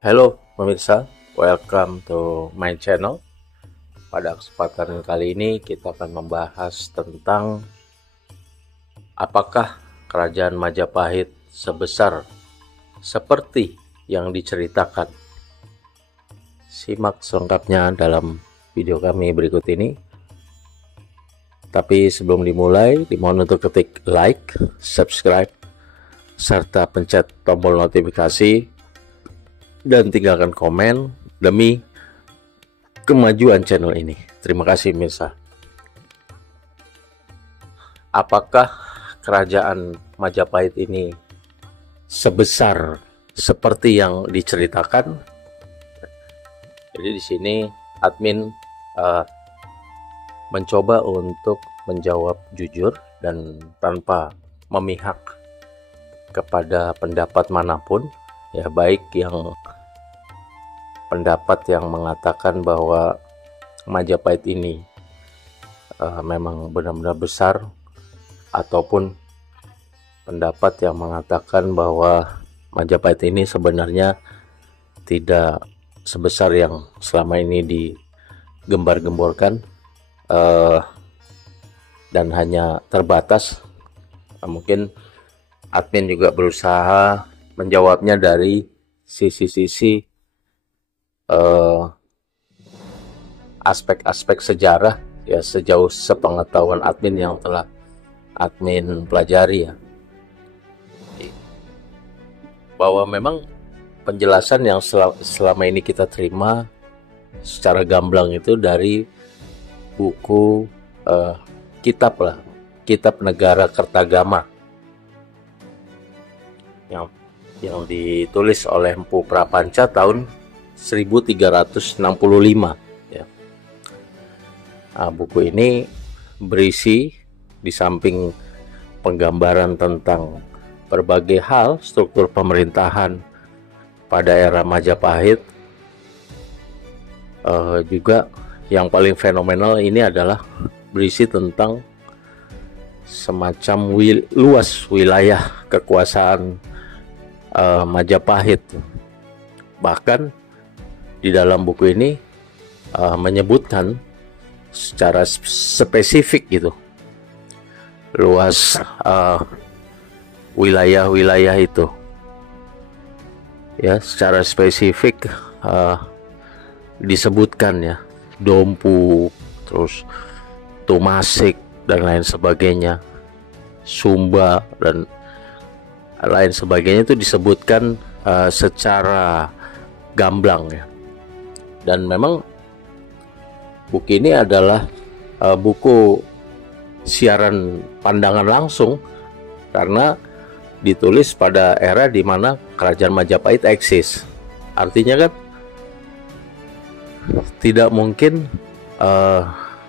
Halo pemirsa, welcome to my channel. Pada kesempatan kali ini kita akan membahas tentang apakah kerajaan Majapahit sebesar seperti yang diceritakan. Simak selengkapnya dalam video kami berikut ini. Tapi sebelum dimulai, dimohon untuk ketik like, subscribe, serta pencet tombol notifikasi dan tinggalkan komen demi kemajuan channel ini. Terima kasih pemirsa. Apakah kerajaan Majapahit ini sebesar seperti yang diceritakan? Jadi di sini admin mencoba untuk menjawab jujur dan tanpa memihak kepada pendapat manapun, ya, baik yang pendapat yang mengatakan bahwa Majapahit ini memang benar-benar besar, ataupun pendapat yang mengatakan bahwa Majapahit ini sebenarnya tidak sebesar yang selama ini digembar-gemborkan dan hanya terbatas. Mungkin admin juga berusaha menjawabnya dari sisi-sisi aspek-aspek sejarah, ya, sejauh sepengetahuan admin yang telah admin pelajari, ya, bahwa memang penjelasan yang selama ini kita terima secara gamblang itu dari buku kitab Negara Kertagama yang ditulis oleh Mpu Prapanca tahun 1365, ya. Nah, buku ini berisi, di samping penggambaran tentang berbagai hal struktur pemerintahan pada era Majapahit, juga yang paling fenomenal ini adalah berisi tentang semacam luas wilayah kekuasaan Majapahit. Bahkan di dalam buku ini menyebutkan secara spesifik gitu luas wilayah-wilayah itu, ya, secara spesifik disebutkan, ya, Dompu, terus Tumasik dan lain sebagainya, Sumba dan lain sebagainya, itu disebutkan secara gamblang, ya. Dan memang buku ini adalah buku siaran pandangan langsung, karena ditulis pada era di mana kerajaan Majapahit eksis. Artinya kan tidak mungkin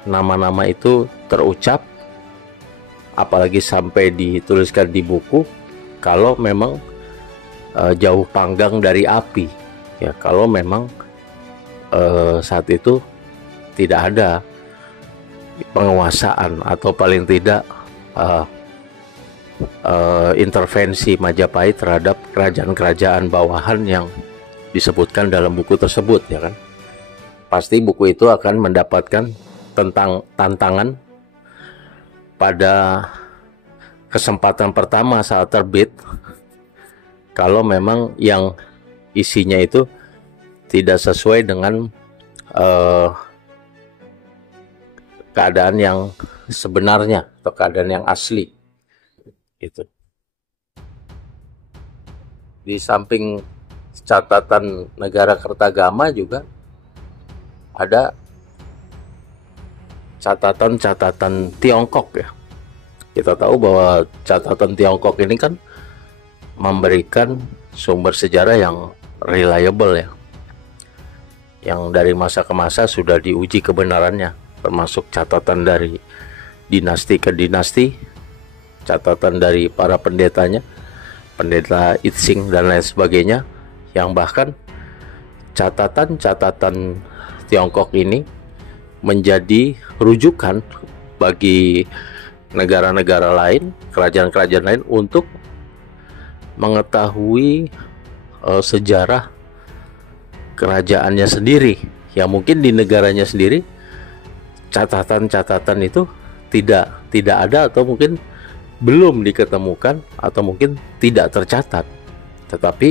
nama-nama itu terucap, apalagi sampai dituliskan di buku, kalau memang jauh panggang dari api, ya, kalau memang saat itu tidak ada penguasaan atau paling tidak intervensi Majapahit terhadap kerajaan-kerajaan bawahan yang disebutkan dalam buku tersebut, ya kan. Pasti buku itu akan mendapatkan tentang tantangan pada kesempatan pertama saat terbit, kalau memang yang isinya itu tidak sesuai dengan keadaan yang sebenarnya atau keadaan yang asli, gitu. Di samping catatan Negara Kertagama juga ada catatan Tiongkok, ya. Kita tahu bahwa catatan Tiongkok ini kan memberikan sumber sejarah yang reliable, ya, yang dari masa ke masa sudah diuji kebenarannya, termasuk catatan dari dinasti ke dinasti, catatan dari para pendetanya, pendeta Itsing dan lain sebagainya, yang bahkan catatan-catatan Tiongkok ini menjadi rujukan bagi negara-negara lain, kerajaan-kerajaan lain, untuk mengetahui sejarah kerajaannya sendiri, yang mungkin di negaranya sendiri catatan-catatan itu tidak ada, atau mungkin belum diketemukan, atau mungkin tidak tercatat. Tetapi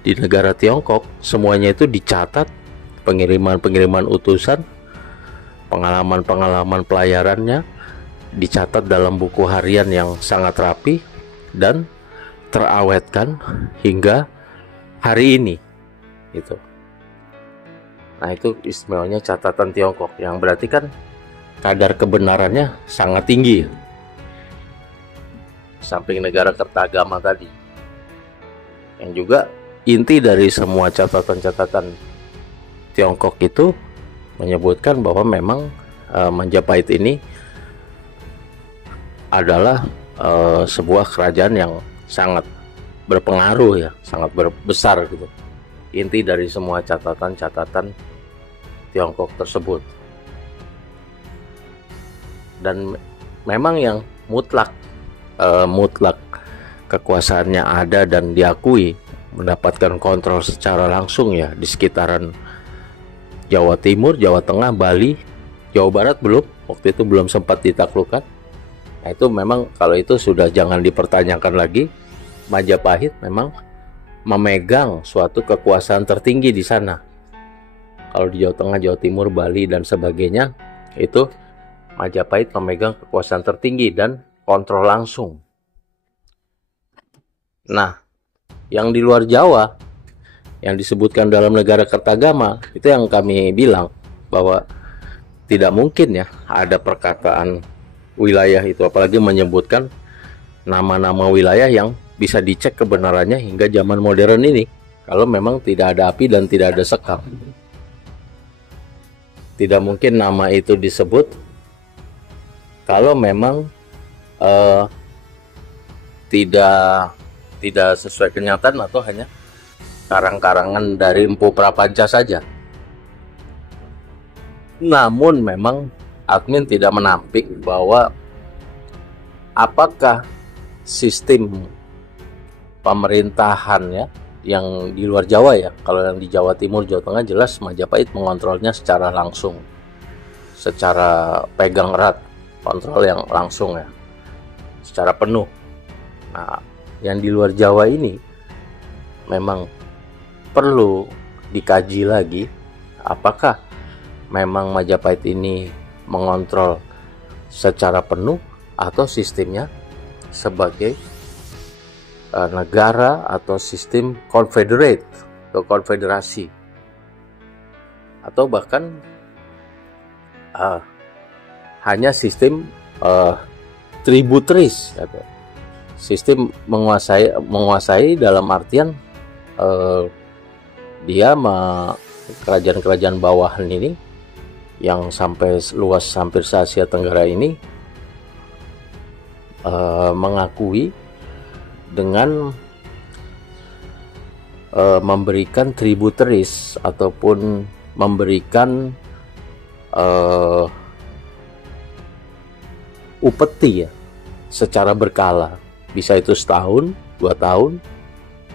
di negara Tiongkok semuanya itu dicatat, pengiriman utusan, pengalaman pelayarannya dicatat dalam buku harian yang sangat rapi dan terawetkan hingga hari ini itu. Nah, itu istimewanya catatan Tiongkok, yang berarti kan kadar kebenarannya sangat tinggi, samping negara kertagama tadi, yang juga inti dari semua catatan-catatan Tiongkok itu menyebutkan bahwa memang Majapahit ini adalah sebuah kerajaan yang sangat berpengaruh ya, sangat besar gitu. Inti dari semua catatan-catatan Tiongkok tersebut. Dan memang yang mutlak kekuasaannya ada dan diakui, mendapatkan kontrol secara langsung ya di sekitaran Jawa Timur, Jawa Tengah, Bali, Jawa Barat belum, waktu itu belum sempat ditaklukkan. Nah, itu memang kalau itu sudah jangan dipertanyakan lagi. Majapahit memang memegang suatu kekuasaan tertinggi di sana. Kalau di Jawa Tengah, Jawa Timur, Bali dan sebagainya, itu Majapahit memegang kekuasaan tertinggi dan kontrol langsung. Nah, yang di luar Jawa, yang disebutkan dalam negara kertagama, itu yang kami bilang bahwa tidak mungkin ya ada perkataan wilayah itu, apalagi menyebutkan nama-nama wilayah yang bisa dicek kebenarannya hingga zaman modern ini, kalau memang tidak ada api dan tidak ada sekam. Tidak mungkin nama itu disebut kalau memang tidak sesuai kenyataan atau hanya karang-karangan dari Empu Prapanca saja. Namun memang admin tidak menampik bahwa apakah sistem pemerintahannya yang di luar Jawa ya, kalau yang di Jawa Timur, Jawa Tengah jelas Majapahit mengontrolnya secara langsung, secara pegang erat, kontrol yang langsung ya, secara penuh. Nah, yang di luar Jawa ini memang perlu dikaji lagi, apakah memang Majapahit ini mengontrol secara penuh atau sistemnya sebagai negara atau sistem confederate atau konfederasi, atau bahkan hanya sistem tributaris, sistem menguasai dalam artian dia kerajaan-kerajaan bawahan ini yang sampai luas hampir se-Asia Tenggara ini mengakui dengan memberikan tributaries ataupun memberikan upeti ya secara berkala, bisa itu setahun, 2 tahun,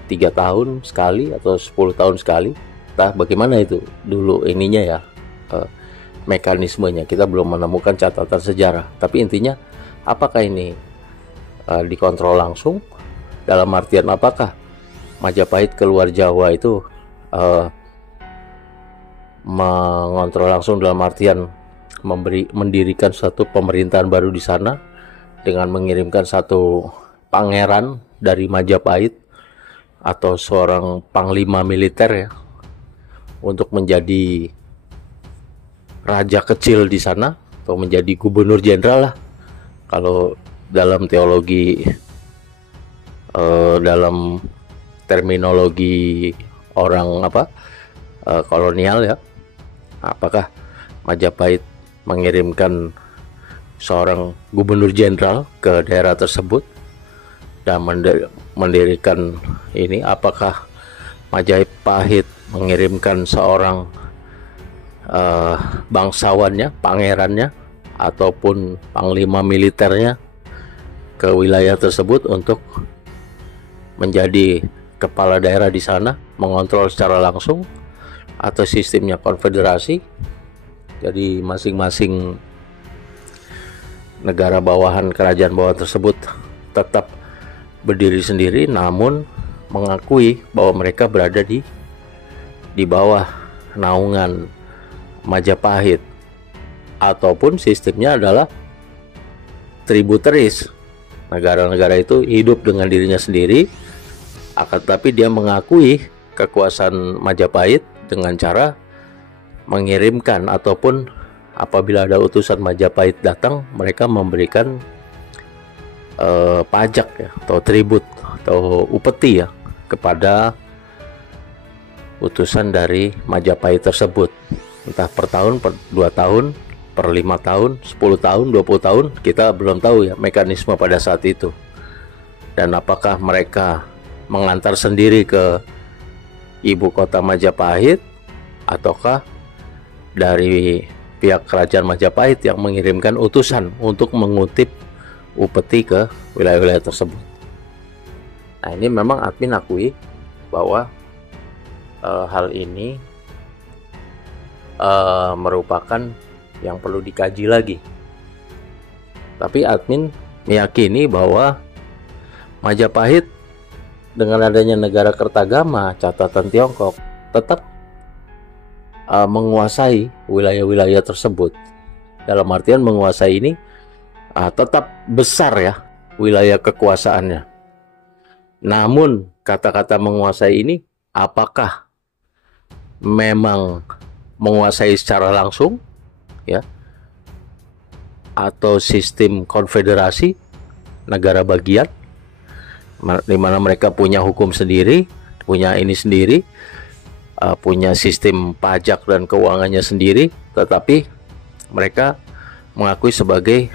3 tahun sekali atau 10 tahun sekali. Nah, bagaimana itu dulu ininya ya, mekanismenya kita belum menemukan catatan sejarah. Tapi intinya apakah ini dikontrol langsung, dalam artian apakah Majapahit keluar Jawa itu mengontrol langsung dalam artian mendirikan suatu pemerintahan baru di sana dengan mengirimkan satu pangeran dari Majapahit atau seorang panglima militer ya untuk menjadi raja kecil di sana atau menjadi gubernur jenderal lah kalau dalam teologi, dalam terminologi orang kolonial ya. Apakah Majapahit mengirimkan seorang gubernur jenderal ke daerah tersebut dan mendirikan ini? Apakah Majapahit mengirimkan seorang bangsawannya, pangerannya ataupun panglima militernya ke wilayah tersebut untuk menjadi kepala daerah di sana, mengontrol secara langsung? atau sistemnya konfederasi. Jadi masing-masing negara bawahan, kerajaan bawahan tersebut tetap berdiri sendiri, namun mengakui bahwa mereka berada di bawah naungan Majapahit, ataupun sistemnya adalah tributaris. Negara-negara itu hidup dengan dirinya sendiri, akan tetapi dia mengakui kekuasaan Majapahit dengan cara mengirimkan, ataupun apabila ada utusan Majapahit datang, mereka memberikan pajak ya, atau tribut atau upeti ya kepada utusan dari Majapahit tersebut, entah per tahun, per 2 tahun, per 5 tahun, 10 tahun, 20 tahun, kita belum tahu ya mekanisme pada saat itu. Dan apakah mereka mengantar sendiri ke ibu kota Majapahit, ataukah dari pihak kerajaan Majapahit yang mengirimkan utusan untuk mengutip upeti ke wilayah-wilayah tersebut. Nah, ini memang admin akui bahwa hal ini merupakan yang perlu dikaji lagi. Tapi admin meyakini bahwa Majapahit dengan adanya negara Kertagama catatan Tiongkok tetap menguasai wilayah-wilayah tersebut. Dalam artian menguasai ini tetap besar ya wilayah kekuasaannya. Namun kata-kata menguasai ini apakah memang menguasai secara langsung ya, atau sistem konfederasi negara bagian di mana mereka punya hukum sendiri, punya ini sendiri, punya sistem pajak dan keuangannya sendiri, tetapi mereka mengakui sebagai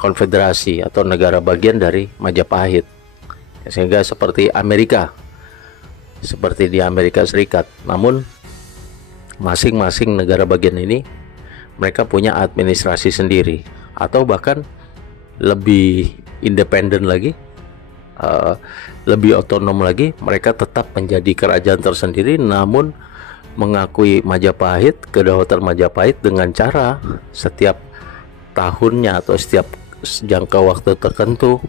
konfederasi atau negara bagian dari Majapahit. Sehingga seperti Amerika, seperti di Amerika Serikat. Namun masing-masing negara bagian ini mereka punya administrasi sendiri, atau bahkan lebih independen lagi, lebih otonom lagi. Mereka tetap menjadi kerajaan tersendiri, namun mengakui Majapahit, kedaulatan Majapahit, dengan cara setiap tahunnya atau setiap jangka waktu tertentu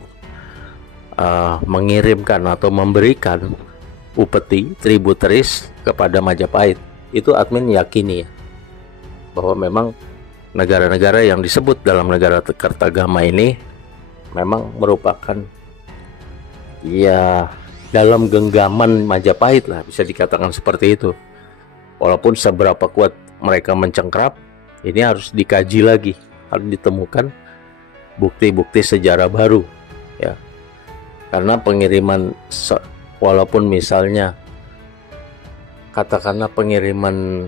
mengirimkan atau memberikan upeti tributaris kepada Majapahit. Itu admin yakini ya, bahwa memang negara-negara yang disebut dalam negara Kertagama ini memang merupakan ya dalam genggaman Majapahit lah, bisa dikatakan seperti itu. Walaupun seberapa kuat mereka mencengkrap, ini harus dikaji lagi, harus ditemukan bukti-bukti sejarah baru ya. Karena pengiriman, walaupun misalnya katakanlah pengiriman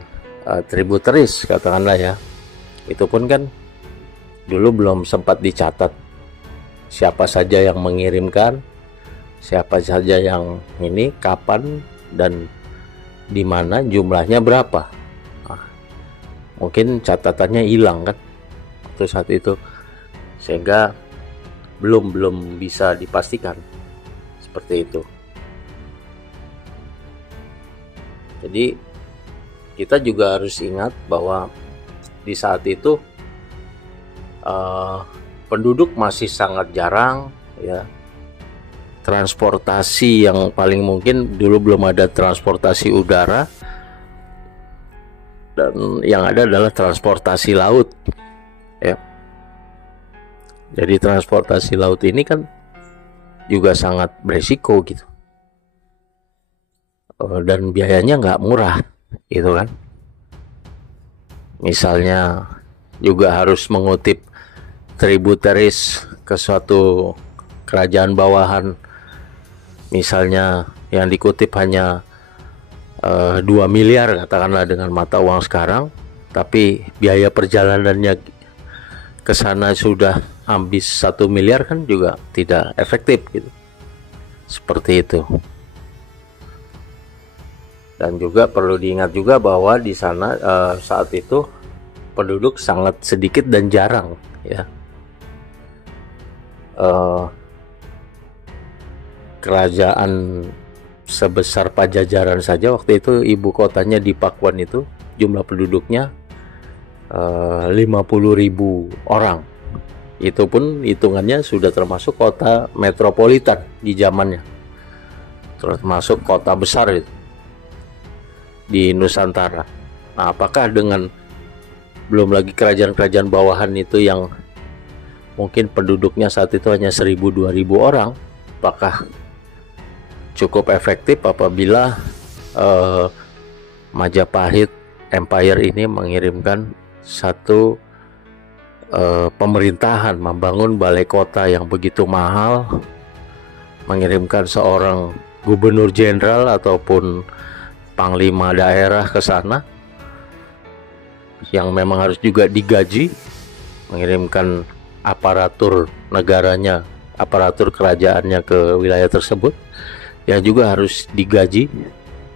tributaris katakanlah ya, itu pun kan dulu belum sempat dicatat siapa saja yang mengirimkan, siapa saja yang ini, kapan dan di mana, jumlahnya berapa. Mungkin catatannya hilang kan waktu saat itu, sehingga belum bisa dipastikan seperti itu. Jadi kita juga harus ingat bahwa di saat itu penduduk masih sangat jarang ya. Transportasi yang paling mungkin dulu belum ada transportasi udara, dan yang ada adalah transportasi laut ya. Jadi transportasi laut ini kan juga sangat beresiko gitu, dan biayanya nggak murah gitu kan. Misalnya juga harus mengutip tributaris ke suatu kerajaan bawahan, misalnya yang dikutip hanya 2 miliar katakanlah dengan mata uang sekarang, tapi biaya perjalanannya ke sana sudah habis 1 miliar, kan juga tidak efektif gitu. Seperti itu. Dan juga perlu diingat juga bahwa di sana saat itu penduduk sangat sedikit dan jarang ya. Kerajaan sebesar Pajajaran saja. Waktu itu ibu kotanya di Pakuan itu jumlah penduduknya 50.000 orang. Itu pun hitungannya sudah termasuk kota metropolitan di zamannya, termasuk kota besar itu di Nusantara. Nah, apakah dengan belum lagi kerajaan-kerajaan bawahan itu yang mungkin penduduknya saat itu hanya 1.000-2.000 orang, apakah cukup efektif apabila Majapahit Empire ini mengirimkan satu pemerintahan, membangun balai kota yang begitu mahal, mengirimkan seorang gubernur jenderal ataupun panglima daerah ke sana yang memang harus juga digaji, mengirimkan aparatur negaranya, aparatur kerajaannya ke wilayah tersebut yang juga harus digaji,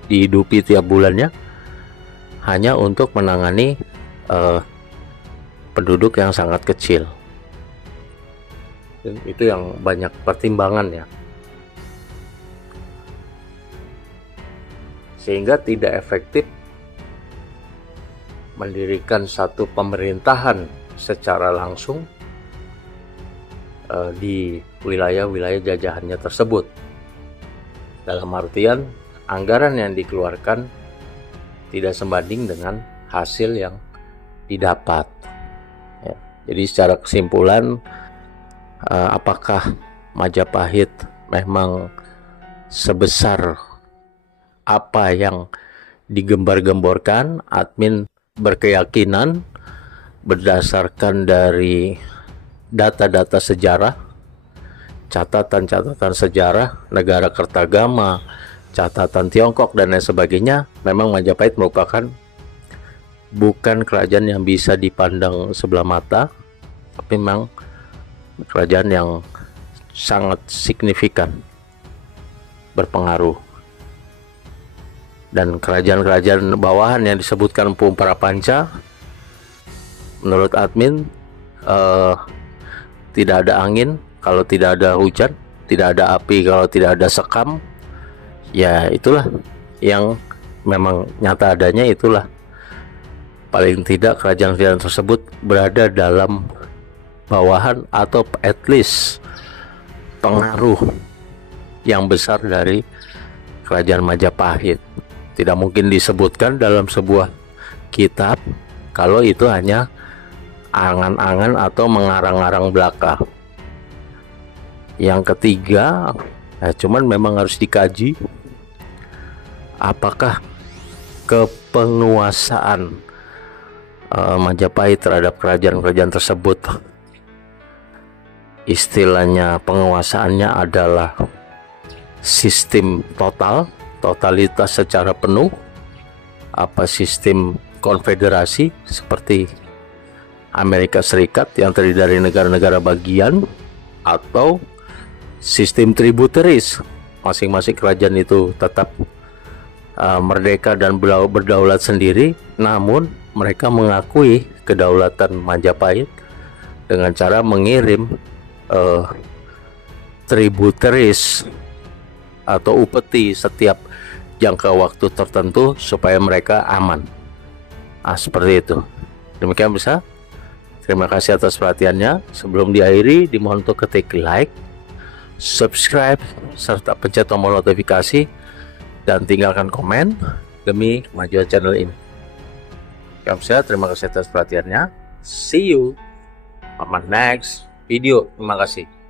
dihidupi tiap bulannya, hanya untuk menangani penduduk yang sangat kecil. Dan itu yang banyak pertimbangan ya, sehingga tidak efektif mendirikan satu pemerintahan secara langsung di wilayah-wilayah jajahannya tersebut. Dalam artian anggaran yang dikeluarkan tidak sebanding dengan hasil yang didapat. Ya, jadi secara kesimpulan, apakah Majapahit memang sebesar apa yang digembar-gemborkan? Admin berkeyakinan berdasarkan dari data-data sejarah, catatan-catatan sejarah negara Kertagama, catatan Tiongkok dan lain sebagainya, memang Majapahit merupakan bukan kerajaan yang bisa dipandang sebelah mata, tapi memang kerajaan yang sangat signifikan berpengaruh. Dan kerajaan-kerajaan bawahan yang disebutkan Empu Prapanca, menurut admin, tidak ada angin kalau tidak ada hujan, tidak ada api kalau tidak ada sekam. Ya itulah yang memang nyata adanya, itulah paling tidak kerajaan-kerajaan tersebut berada dalam bawahan atau at least pengaruh yang besar dari kerajaan Majapahit. Tidak mungkin disebutkan dalam sebuah kitab kalau itu hanya angan-angan atau mengarang-arang belaka. Yang ketiga, cuman memang harus dikaji apakah kepenguasaan Majapahit terhadap kerajaan-kerajaan tersebut, istilahnya penguasaannya adalah sistem totalitas secara penuh, apa sistem konfederasi seperti Amerika Serikat yang terdiri dari negara-negara bagian, atau sistem tributaris, masing-masing kerajaan itu tetap merdeka dan berdaulat sendiri, namun mereka mengakui kedaulatan Majapahit dengan cara mengirim tributaris atau upeti setiap jangka waktu tertentu supaya mereka aman. Seperti itu. Demikian bisa. Terima kasih atas perhatiannya. Sebelum diakhiri, dimohon untuk ketik like, subscribe, serta pencet tombol notifikasi, dan tinggalkan komen demi kemajuan channel ini. Terima kasih atas perhatiannya. See you on my next video. Terima kasih.